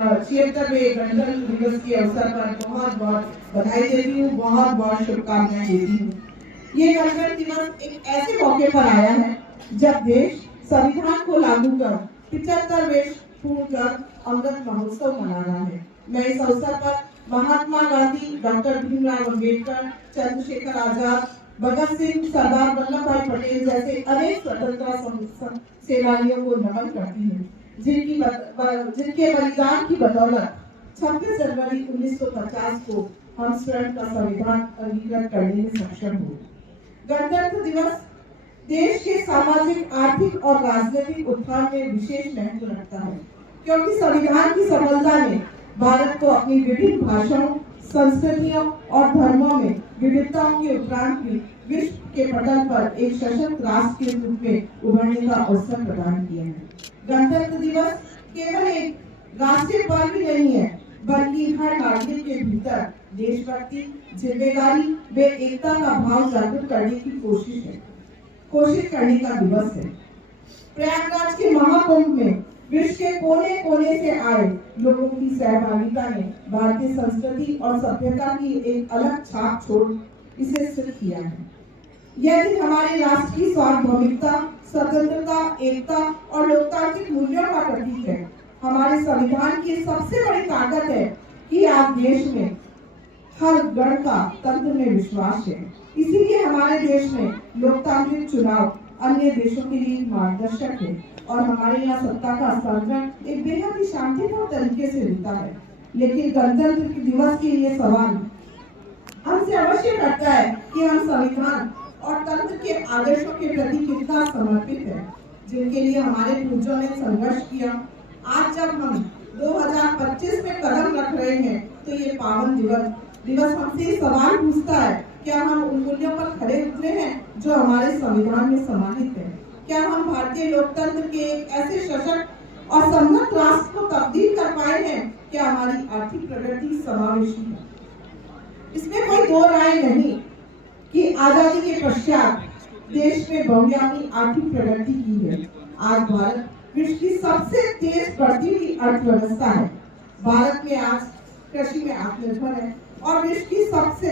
76वें गणतंत्र दिवस के अवसर पर बहुत बहुत बधाई देती हूँ, बहुत बहुत शुभकामनाएं देती हूँ। ये गणतंत्र दिवस एक ऐसे मौके पर आया है जब देश संविधान को लागू कर 75 वर्ष पूर्ण कर अमृत महोत्सव मना रहा है। मैं इस अवसर पर महात्मा गांधी, डॉक्टर भीमराव अम्बेडकर, चंद्रशेखर आजाद, भगत सिंह, सरदार वल्लभ भाई पटेल जैसे अनेक स्वतंत्रता सेनानियों को नमन करती हूँ, जिनके बलिदान की बदौलत 26 जनवरी 1950 को हम स्वयं का संविधान अंगीकृत करने में सक्षम हुए। गणतंत्र दिवस देश के सामाजिक, आर्थिक और राजनीतिक उत्थान में विशेष महत्व रखता है, क्योंकि संविधान की सफलता ने भारत को अपनी विभिन्न भाषाओं, संस्कृतियों और धर्मों में विविधताओं के उपरांत भी विश्व के पटल पर एक सशक्त राष्ट्र के रूप में उभरने का अवसर प्रदान किया है। गणतंत्र दिवस केवल एक राष्ट्रीय पर्व ही नहीं है, बल्कि हर नागरिक के भीतर देशभक्ति, जिम्मेदारी व एकता का भाव जागृत करने की कोशिश करने का दिवस है। प्रयागराज के महाकुंभ में विश्व के कोने कोने से आए लोगों की सहभागिता ने भारतीय संस्कृति और सभ्यता की एक अलग छाप छोड़ इसे सिद्ध किया है। यह दिन हमारे राष्ट्र की सार्वभौमिकता, स्वतंत्रता, एकता और लोकतांत्रिक मूल्यों का प्रतीक है। हमारे संविधान की सबसे बड़ी ताकत है कि आज देश में हर गण का तंत्र में विश्वास है। इसीलिए हमारे देश में लोकतांत्रिक चुनाव अन्य देशों के लिए मार्गदर्शक है और हमारे यहाँ सत्ता का हस्तांतरण एक बेहद ही शांतिपूर्ण तरीके से होता है। लेकिन गणतंत्र दिवस के लिए सवाल हमसे अवश्य करता है कि हम संविधान और तंत्र के आदर्शों के प्रति कितना समर्पित है, जिनके लिए हमारे पूर्वजों ने संघर्ष किया। आज जब हम 2025 में कदम रख रहे हैं, तो ये पावन दिवस हमसे सवाल पूछता है, क्या हम उन मूल्यों पर खड़े उतरे हैं जो हमारे संविधान में समाहित है? क्या हम भारतीय लोकतंत्र के एक ऐसे सशक्त और समृद्ध राष्ट्र को तब्दील कर पाए हैं? क्या हमारी आर्थिक प्रगति समावेशी है? इसमें कोई दो राय नहीं कि आजादी के पश्चात देश में बहुआयामी आर्थिक प्रगति की है। आज भारत विश्व की सबसे तेज बढ़ती हुई अर्थव्यवस्था है। भारत में आज कृषि में आत्मनिर्भर है और विश्व की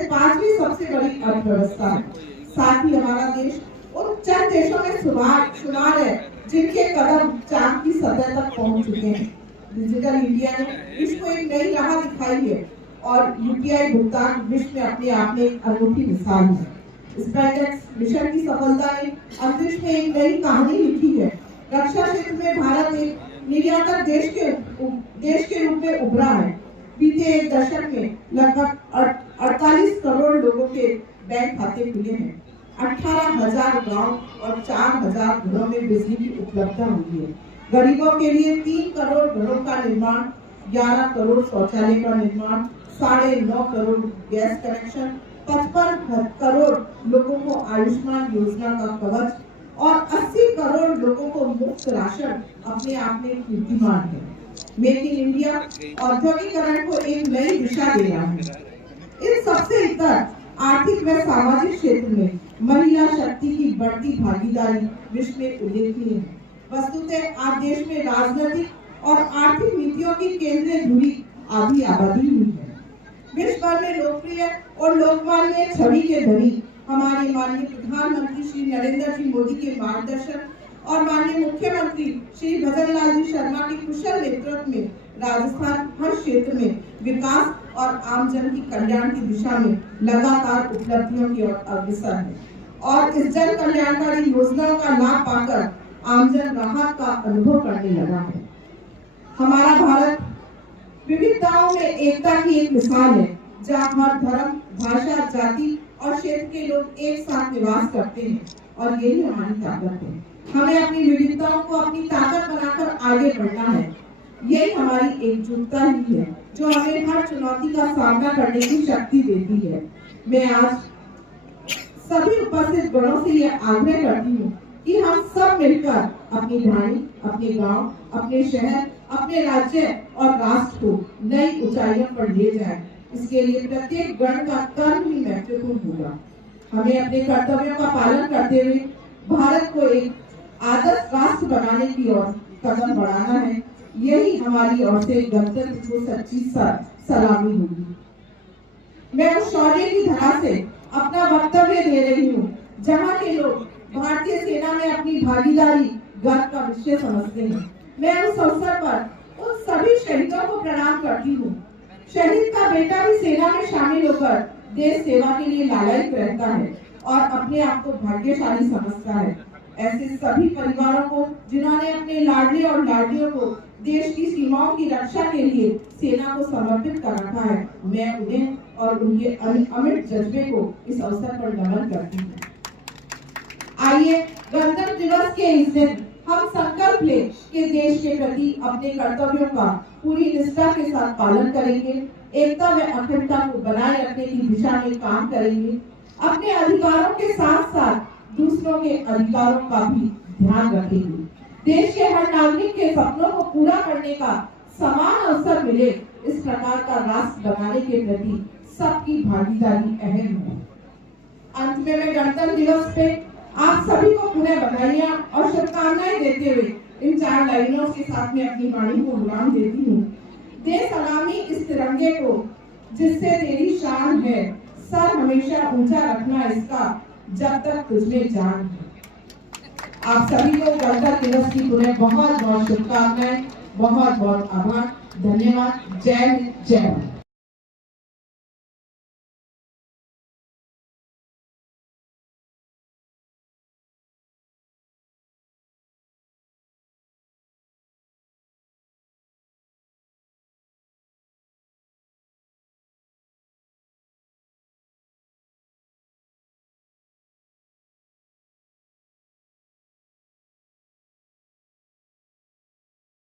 पांचवी सबसे बड़ी अर्थव्यवस्था है। साथ ही हमारा देश उन चंद देशों में शुमार है जिनके कदम चांद की सतह तक पहुंच चुके हैं। डिजिटल इंडिया ने विश्व को एक नई राह दिखाई है और यूपीआई भुगतान विश्व में अपने आप में एक अनूठी मिसाल है। स्पेसएक्स मिशन की सफलता ने अंतरिक्ष में एक नई कहानी लिखी है। रक्षा क्षेत्र में भारत एक निर्यातक देश के रूप में उभरा है। बीते एक दशक में लगभग 48 करोड़ लोगों के बैंक खाते खुले हैं। 18,000 गांव और 4,000 घरों में बिजली की उपलब्धता हुई है। गरीबों के लिए 3 करोड़ घरों का निर्माण, 11 करोड़ शौचालय का निर्माण, 9.5 करोड़ गैस कनेक्शन, 55 करोड़ लोगों को आयुष्मान योजना का कवच और 80 करोड़ लोगों को मुफ्त राशन अपने आप में कीर्तिमान है। मेक इन इंडिया औद्योगिकरण को एक नई दिशा दे रहा है। इन सबसे इतर आर्थिक व सामाजिक क्षेत्र में महिला शक्ति की बढ़ती भागीदारी विश्व में उल्लेखनीय है। वस्तुतः आज देश में राजनीतिक और आर्थिक नीतियों की केंद्रीय धुरी आधी आबादी हुई है। विश्व भर में लोकप्रिय और लोकमान्य छवि के धनी हमारे माननीय प्रधानमंत्री श्री नरेंद्र जी मोदी के मार्गदर्शन और माननीय मुख्यमंत्री श्री भजन लाल जी शर्मा के कुशल नेतृत्व में राजस्थान हर क्षेत्र में विकास और आमजन की कल्याण की दिशा में लगातार उपलब्धियों की ओर अग्रसर है और इस जन कल्याणकारी योजनाओं का लाभ पाकर आमजन राहत का अनुभव करने लगा है। हमारा भारत विविधताओं में एकता की एक मिसाल है, जहाँ हर धर्म, भाषा, जाति और क्षेत्र के लोग एक साथ निवास करते हैं और यही हमारी ताकत है। हमें अपनी विविधताओं को अपनी ताकत बनाकर आगे बढ़ना है। यही हमारी एकजुटता ही है जो हमें हर चुनौती का सामना करने की शक्ति देती है। मैं आज सभी उपस्थित गणों से यह आग्रह करती हूँ कि हम सब मिलकर अपनी ढाणी, अपने गांव, अपने शहर, अपने राज्य और राष्ट्र को नई ऊंचाइयों पर ले जाएं। इसके लिए प्रत्येक गण का कर्म ही महत्वपूर्ण होगा। हमें अपने कर्तव्यों का पालन करते हुए भारत को एक आदर्श राष्ट्र बनाने की ओर कदम बढ़ाना है। यही हमारी ओर से गणतंत्र को सच्ची सलामी होगी। मैं उस शौर्य की धरा से अपना वक्तव्य दे रही हूँ जहाँ के लोग भारतीय सेना में अपनी भागीदारी गर्व का विषय समझते हैं। मैं उस अवसर पर उन सभी शहीदों को प्रणाम करती हूँ। शहीद का बेटा भी सेना में शामिल होकर देश सेवा के लिए लालायित रहता है और अपने आप को भाग्यशाली समझता है। ऐसे सभी परिवारों को जिन्होंने अपने लाडले और लाडलियों को देश की सीमाओं की रक्षा के लिए सेना को समर्पित कर रखा है, मैं उन्हें और उनके अमिट जज्बे को इस अवसर पर नमन करती हूँ। आइए गणतंत्र दिवस के इस दिन हम संकल्प लें कि देश के प्रति अपने कर्तव्यों का पूरी निष्ठा के साथ पालन करेंगे, एकता व अखंडता को बनाए रखने की दिशा में काम करेंगे, अपने अधिकारों के साथ साथ दूसरों के अधिकारों का भी ध्यान रखेंगे। देश के हर नागरिक के सपनों को पूरा करने का समान अवसर मिले, इस प्रकार का राष्ट्र बनाने के प्रति सबकी भागीदारी अहम है। अंत में मैं गणतंत्र दिवस पे आप सभी को पुनः बधाइयां और शुभकामनाएं देते हुए इन 4 लाइनों के साथ में अपनी वाणी को विराम देती हूँ। दे सलामी इस तिरंगे को जिससे तेरी शान है, सर हमेशा ऊंचा रखना इसका जब तक तुझमें जान है। आप सभी को गणतंत्र दिवस की पुनः बहुत बहुत शुभकामनाएं, बहुत बहुत आभार, धन्यवाद। जय हिंद, जय भारत।